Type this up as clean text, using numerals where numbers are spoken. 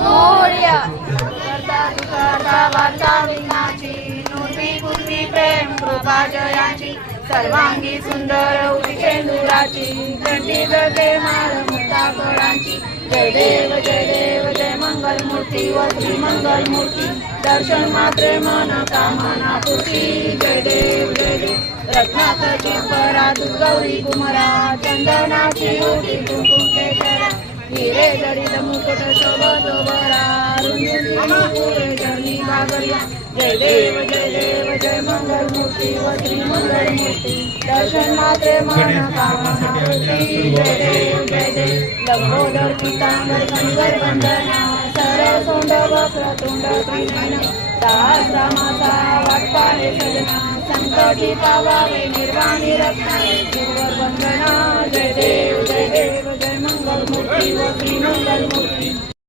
मोरया करता तुझा वाचा विघ्नाची नूती कुर्ती प्रेम कृपा जयाची सर्वांगी सुंदर उदिशेंदुराची कंठी जगे हार मुक्ता फळांची जय देव जय मंगल मूर्ती व श्री मंगल मूर्ती दर्शन मात्रे मन कामना पूर्ती जय देव रत्नाकरची परा दुर्गौरी कुमरा चंदनाची ओटी कुंकुम केशरा हिरे जडित मुकुट शोभतो बरा रुंदी जनी घागरिया जय देव जय मंगल मूर्ती व श्री मंगल मूर्ती दर्शन मात्रे मन कामना पूर्ती जय देव लंबोदर पीतांबर कंगर वंदना सरळ सोंड वक्रतुंड त्रिनयन सहस्रमाचा वाटपाळे सजना संकटी पावावे निर्वाणी रक्षणे गुरुवर वंदना जय देव जय मंगल मूर्ती व श्री मंगल मूर्ती